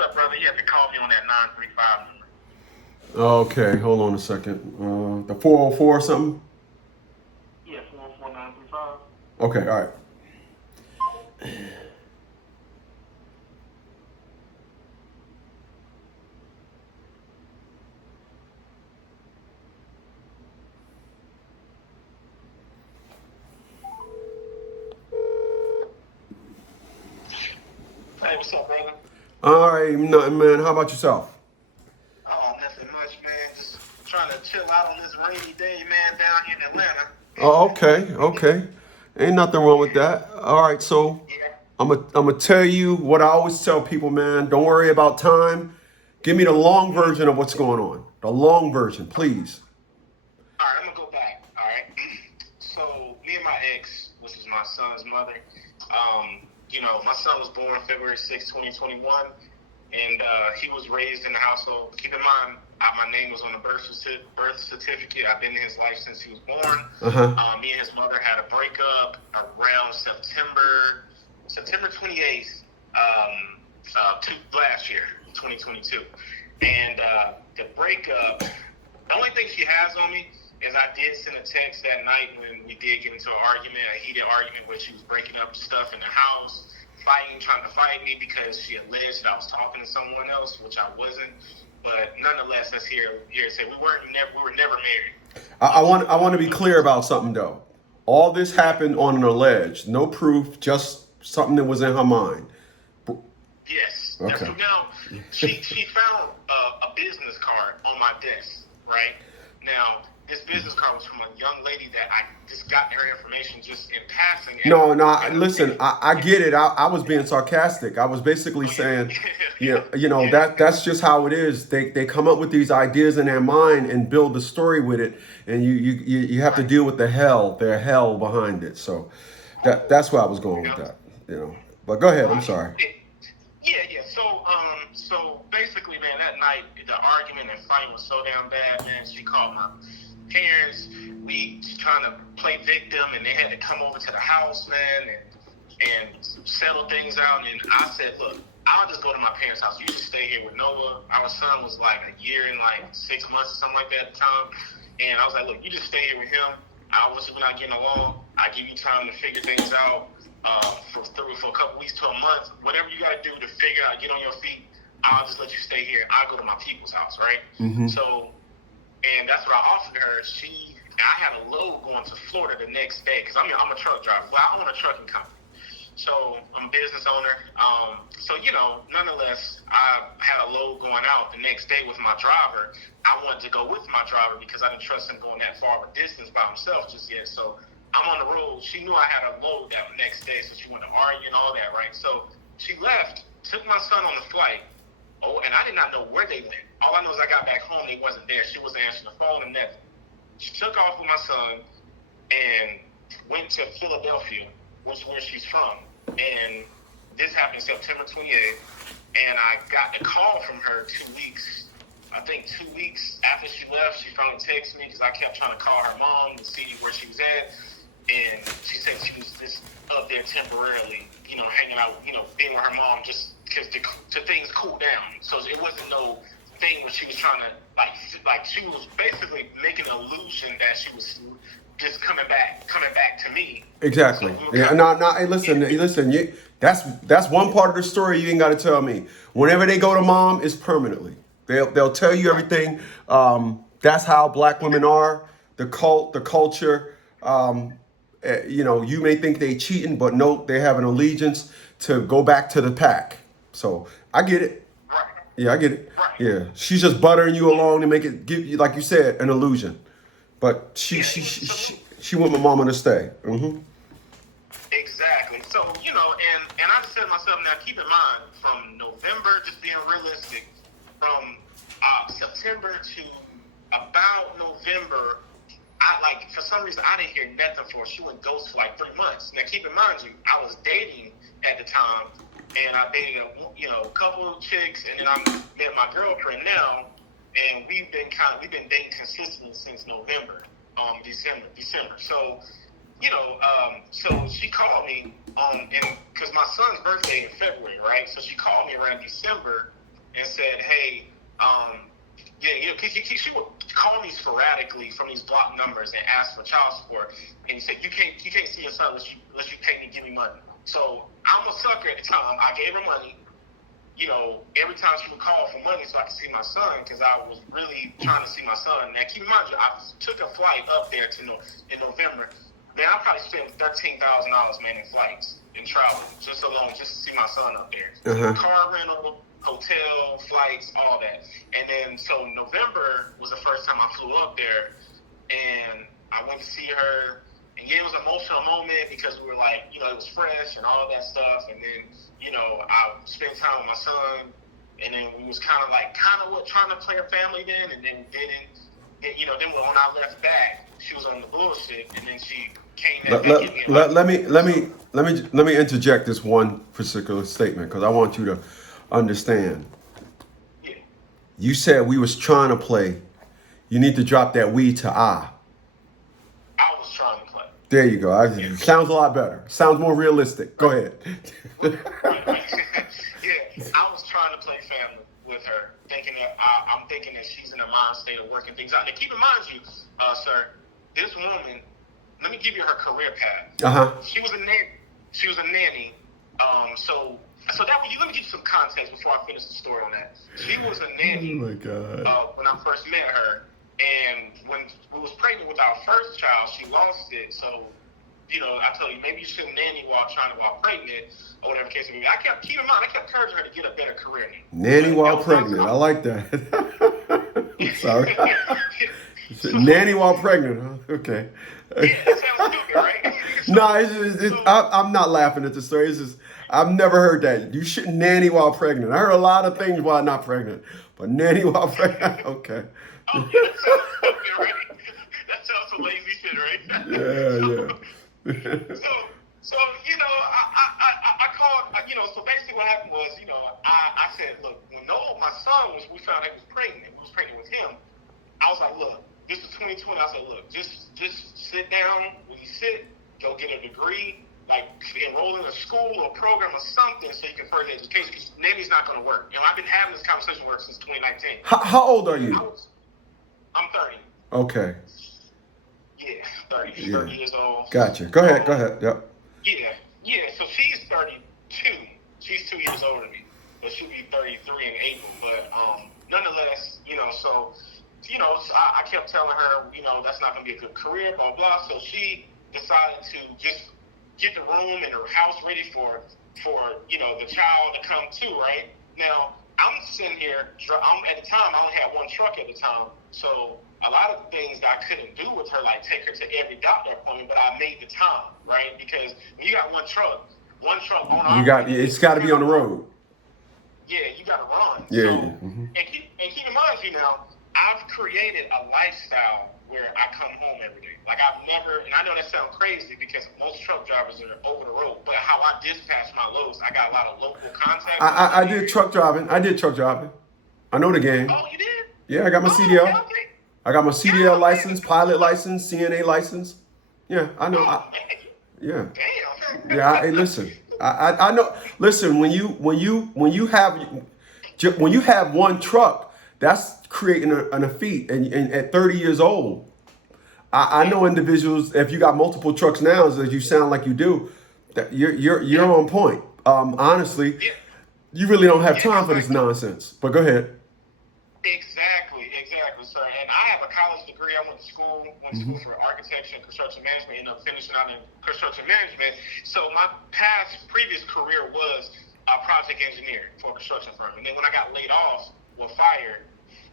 up, brother? You have to call me on that 935 number. Okay, hold on a second. The 404 or something? Yeah, 44935. Okay, all right. Hey, what's up, brother? All right, nothing, man. How about yourself? Oh, nothing much, man. Just trying to chill out on this rainy day, man, down here in Atlanta. Oh, okay, okay. Ain't nothing wrong with that. All right, so Yeah. I'm gonna tell you what I always tell people, man. Don't worry about time. Give me the long version of what's going on. The long version, please. All right, I'm gonna go back. All right. So me and my ex, which is my son's mother, my son was born February 6, 2021, and he was raised in the household. Keep in mind, my name was on the birth certificate. I've been in his life since he was born. Uh huh. Me and his mother had a breakup around September 28th, last year, 2022, and the breakup. The only thing she has on me is I did send a text that night when we did get into an argument, a heated argument where she was breaking up stuff in the house, trying to fight me because she alleged that I was talking to someone else, which I wasn't. But nonetheless, let's hear it say we were never married. I want to be clear about something though. All this happened on an alleged, no proof, just something that was in her mind. Yes. That's Okay. now she found a business card on my desk, right? Now, this business card was from a young lady that I just got her information just in passing. No, no. Listen, I get it. I was being sarcastic. I was basically saying, yeah, that's just how it is. They come up with these ideas in their mind and build the story with it, and you have to deal with their hell behind it. So that's where I was going with that. But go ahead. I'm sorry. Yeah. So basically, man, that night the argument and fight was so damn bad, man. She called my parents. We trying to play victim, and they had to come over to the house, man, and settle things out. And I said, look, I'll just go to my parents' house. You just stay here with Noah. Our son was like a year and like 6 months or something like that at the time. And I was like, look, you just stay here with him. We're not getting along. I give you time to figure things out for a couple weeks to a month. Whatever you got to do to figure out, get on your feet, I'll just let you stay here. I'll go to my people's house, right? Mm-hmm. So, and that's what I offered her. I had a load going to Florida the next day because I'm a truck driver. Well, I own a trucking company. So I'm a business owner. Nonetheless, I had a load going out the next day with my driver. I wanted to go with my driver because I didn't trust him going that far of a distance by himself just yet. So I'm on the road. She knew I had a load that next day, so she wanted to argue and all that, right? So she left, took my son on the flight. Oh, and I did not know where they went. All I know is I got back home, they wasn't there. She wasn't answering the phone and nothing. She took off with my son and went to Philadelphia, which is where she's from. And this happened September 28th. And I got a call from her 2 weeks after she left. She finally texted me because I kept trying to call her mom to see where she was at. And she said she was just up there temporarily, hanging out, being with her mom just because to things cool down. So it wasn't no thing where she was trying to, like she was basically making an illusion that she was just coming back to me. Exactly. So Yeah. No. Hey, listen. That's one part of the story you ain't got to tell me. Whenever they go to mom, it's permanently. They'll tell you everything. That's how black women are. The culture. You may think they cheating, but no, they have an allegiance to go back to the pack. So I get it. Right. Yeah, I get it. Right. Yeah, she's just buttering you along to make it give you, like you said, an illusion. But she want my mama to stay. Mm-hmm. Exactly. So, and I said to myself, now keep in mind, from November, just being realistic, from September to about November, for some reason, I didn't hear nothing for her. She went ghost for like 3 months. Now, keep in mind, I was dating at the time, and I dated a couple of chicks, and then I met my girlfriend now, and we've been dating consistently since November, December. So, so she called me and because my son's birthday in February, right? So she called me around December and said, "Hey, she would call me sporadically from these blocked numbers and ask for child support, and he said, you can't see your son unless you pay me, give me money." So I'm a sucker at the time. I gave her money. Every time she would call for money so I could see my son, because I was really trying to see my son. Now, keep in mind, I took a flight up there in November. Man, I probably spent $13,000, man, in flights and travel just to see my son up there. Uh-huh. Car rental, hotel, flights, all that. And then, so November was the first time I flew up there, and I went to see her. And yeah, it was an emotional moment because we were like, it was fresh and all that stuff. And then, I spent time with my son, and then we was kind of trying to play a family then, and then didn't. Then when I left back, she was on the bullshit, and then she came back. Let me interject this one particular statement because I want you to understand. Yeah. You said we was trying to play. You need to drop that we to I. I was trying to play. There you go. Sounds a lot better. Sounds more realistic. Go ahead. Right. Yeah, I was trying to play family with her, I'm thinking that she's in a mind state of working things out. Now, keep in mind, sir, this woman. Let me give you her career path. Uh-huh. She was a nanny. So that let me give you some context before I finish the story on that. She was a nanny. Oh my God. When I first met her, and when we was pregnant with our first child, she lost it. So, I told you maybe you shouldn't nanny while pregnant, or whatever case may be. Keep in mind, I kept encouraging her to get a better career. Nanny while pregnant. I like that. I'm sorry. Nanny while pregnant, huh? Okay. Yeah, that sounds stupid, right? No, I'm not laughing at the story. It's just, I've never heard that. You shouldn't nanny while pregnant. I heard a lot of things while not pregnant, but nanny while pregnant, okay. Oh, yeah, that sounds stupid, right? That sounds some lazy shit, right? Yeah. So I called, so basically what happened was, I said, look, when my son we found out he was pregnant with him, I was like, look, this is 2020. I said, look, just sit down. When you sit, go get a degree, like enroll in a school or program or something so you can further education, because nanny's not going to work. I've been having this conversation with her since 2019. How old are you? I'm 30. Okay. Yeah, 30 years old. Gotcha. Go ahead. Yep. Yeah. So she's 32. She's 2 years older than me, but she'll be 33 in April. But nonetheless, so I kept telling her, that's not going to be a good career, blah blah. So she decided to just get the room and her house ready for the child to come too. Right now, I'm sitting here. At the time, I only had one truck at the time, so a lot of things that I couldn't do with her, like take her to every doctor appointment, but I made the time, right? Because when you got one truck on it's got to be on the road. Yeah, you got to run. Yeah. So, Mm-hmm. and keep in mind, I've created a lifestyle where I come home every day. Like I've never, and I know that sounds crazy because most truck drivers are over the road, but how I dispatch my loads, I got a lot of local contacts. I did truck driving. I know the game. Oh, you did? Yeah, I got my CDL. Okay. I got my CDL license, pilot license, CNA license. Yeah, I know. Yeah. Damn. Yeah. Hey, listen. I know. Listen, when you have one truck, that's creating a feat. And at 30 years old, I know individuals. If you got multiple trucks now, as you sound like you do, that you're on point. Honestly, you really don't have time for this nonsense. But go ahead. Exactly, sir. And I have a college degree. I went to school for architecture and construction management, ended up finishing out in construction management. So my previous career was a project engineer for a construction firm. And then when I got laid off or fired,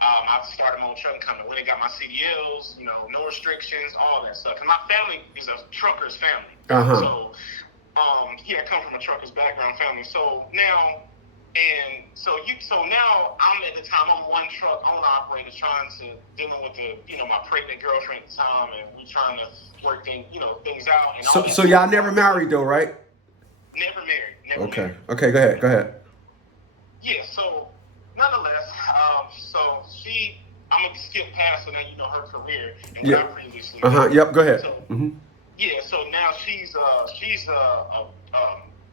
I started my own trucking company. When I got my CDLs, no restrictions, all that stuff. And my family is a trucker's family. Uh-huh. So, I come from a trucker's background family. So now, now I'm at the time, I'm one truck owner operator dealing with my pregnant girlfriend at the time, and we're trying to work things out. And So y'all never married though, right? Never married. Okay. Married. Okay. Go ahead. Yeah. So nonetheless, I'm gonna skip past so now her career and what I previously. Yep. Go ahead. So, mm-hmm. Yeah. So now she's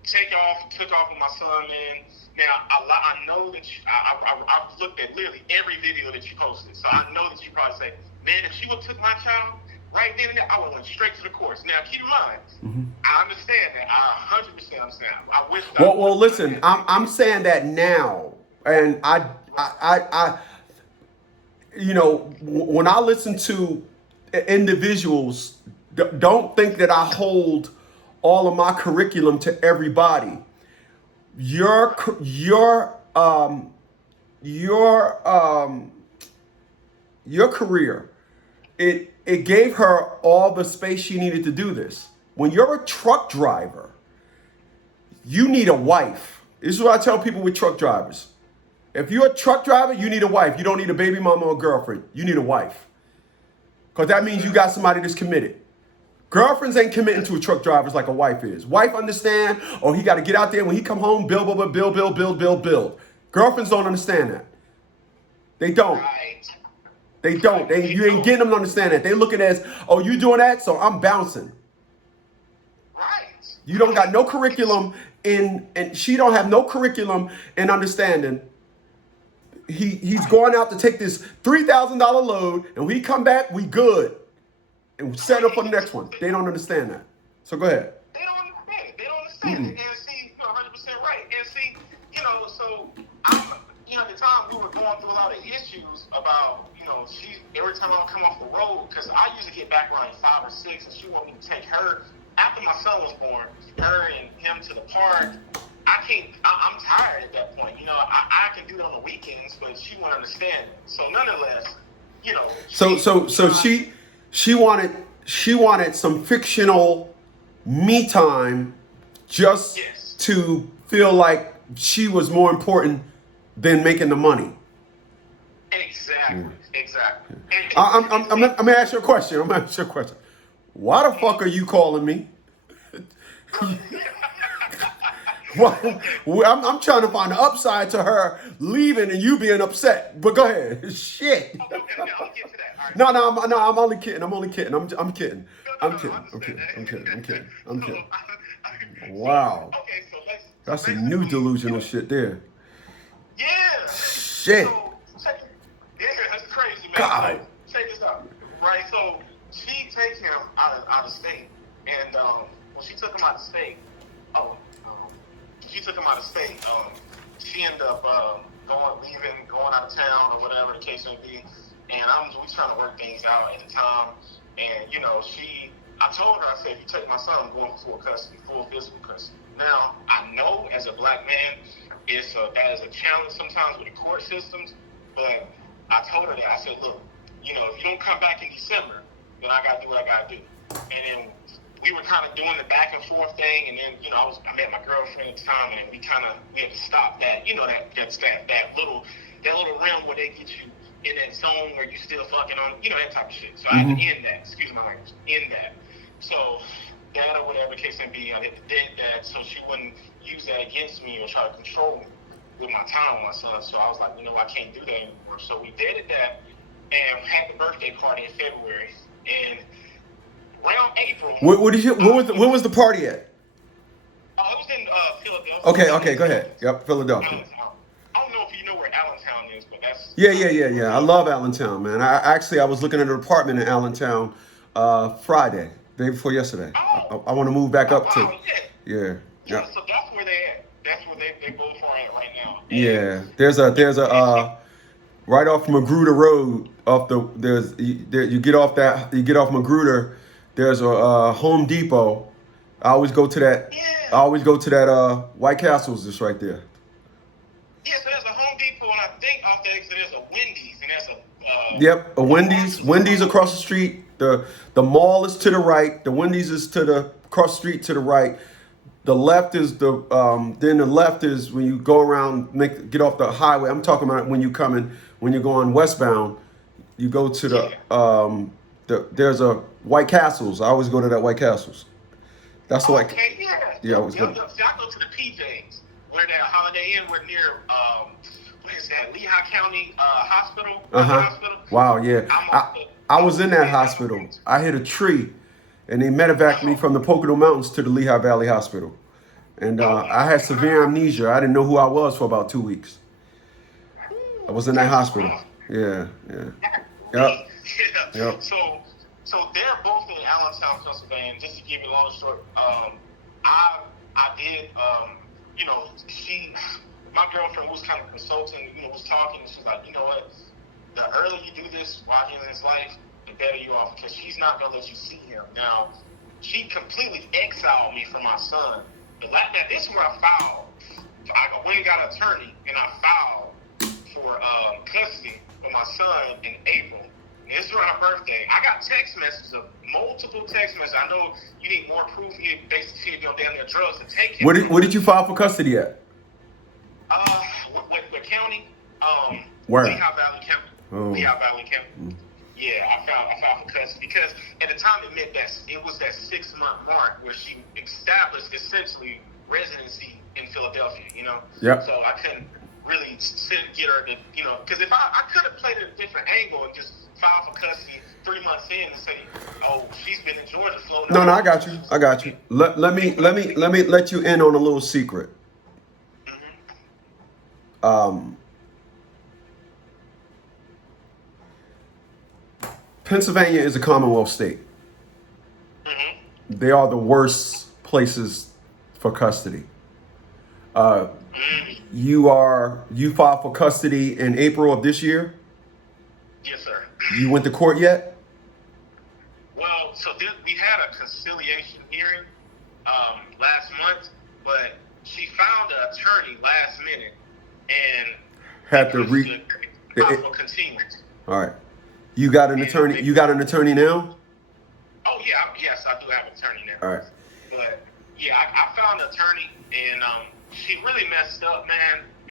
took off with my son, man. Now, I know that I've looked at literally every video that you posted, so I know that you probably say, man, if she would have took my child right then and there, I would have went straight to the courts. Now, keep in mind, I understand that. I 100% understand. I wish that. Well, listen, I'm saying that now, and I you know, when I listen to individuals, don't think that I hold all of my curriculum to everybody. Your career, it gave her all the space she needed to do this. When you're a truck driver, you need a wife. This is what I tell people with truck drivers. If you're a truck driver, you need a wife. You don't need a baby mama or girlfriend. You need a wife. Because that means you got somebody that's committed. Girlfriends ain't committing to a truck drivers like a wife is. Wife understand, oh, he got to get out there when he come home, build. Girlfriends don't understand that. They don't. They don't. You ain't getting them to understand that. They look at it as, oh, you doing that, so I'm bouncing. Right. You don't got no curriculum and she don't have no curriculum in understanding. He's going out to take this $3,000 load, and when he come back, we good. And set up for the next one. They don't understand that. So go ahead. They don't understand it. They don't understand it. And see, you're 100% right. And see, so at the time we were going through a lot of issues about, every time I would come off the road, because I usually get back around 5 or 6, and she wanted me to take her, after my son was born, her and him to the park. I'm tired at that point. I can do it on the weekends, but she won't understand it. So nonetheless, She wanted some fictional me time just to feel like she was more important than making the money. Exactly. I'm gonna ask you a question. Why the fuck are you calling me? I'm trying to find the upside to her leaving and you being upset. But go ahead. Shit. Okay, I'll get to that. All right. No, I'm only kidding. I'm kidding. I'm kidding. Wow. Okay, so that's some new delusional shit there. Yeah. Shit. That's crazy, man. God. So, check this out. Right, so she takes him out of state. And when she took him out of state, she ended up going out of town or whatever the case may be. And we trying to work things out at the time. And, I told her, I said, if you take my son, I'm going for full physical custody. Now, I know as a black man, that is a challenge sometimes with the court systems. But I told her that. I said, look, if you don't come back in December, then I got to do what I got to do. And then we were kind of doing the back and forth thing, and then I met my girlfriend at the time, and we had to stop that. That little realm where they get you in that zone where you still fucking on, that type of shit. So I had to end that. Excuse my language. End that. So that or whatever the case may be, I had to did that so she wouldn't use that against me or try to control me with my time with my son. So I was like, I can't do that anymore. So we did that and had the birthday party in February, and around April. Where was the party at? It was in Philadelphia. Okay, go ahead. Yep, Philadelphia. I don't know if you know where Allentown is, but that's... Yeah. I love Allentown, man. I was looking at an apartment in Allentown Friday, day before yesterday. Oh. I want to move back up to... Yeah. Yeah, so that's where they're at. That's where they both are at right now. And yeah, there's a right off Magruder Road. You get off Magruder. There's a Home Depot. I always go to that. Yeah. I always go to that White Castle's just right there. Yeah, so there's a Home Depot, and I think off the exit there's a Wendy's, and there's a... Yep, a Wendy's. Wendy's across the street. The mall is to the right. The Wendy's is across the street to the right. The left is then the left is when you go around, get off the highway. I'm talking about when you're going westbound. You go to there's a White Castle's. I always go to that White Castle's. That's the okay, yeah. I always go. See, I go to the PJs where that Holiday Inn. We're near what is that? Lehigh County Hospital. Hospital. Wow, yeah. I was in that hospital. I hit a tree, and they medevaced me from the Pocono Mountains to the Lehigh Valley Hospital. And Oh I had my severe God. amnesia. I didn't know who I was for about 2 weeks. I was in that That's hospital. rough. Yeah, yeah. Yep, Yeah. yep. So they're both in Allentown, Pennsylvania. Just to give you a long short, I did, my girlfriend was kind of consulting, was talking, and she's like, you know what, the earlier you do this while he's in his life, the better you are, because she's not gonna let you see him. Now, she completely exiled me from my son. But like that, this is where I filed. So I went and got an attorney, and I filed for custody for my son in April. And this is around her birthday. I got text messages of multiple text messages. I know you need more proof. You need basically see if you're down there drugs to take him. Where did you file for custody at? What county? Where? Lehigh Valley County. Oh. Lehigh Valley County. Yeah, I filed for custody because at the time it was that 6-month mark where she established essentially residency in Philadelphia. Yep. So I couldn't really get her to, because if I could have played it a different angle and just filed for custody 3 months in and say, oh, she's been in Georgia floating. No, I got you. Let me let you in on a little secret. Pennsylvania is a Commonwealth state. They are the worst places for custody. You filed for custody in April of this year? Yes, sir. You went to court yet? Well, we had a conciliation hearing last month, but she found an attorney last minute and had to for continuance. All right. You got an attorney. You got an attorney now? Oh yeah, yes, I do have an attorney now. All right. But yeah, I found an attorney, and she really messed up, man.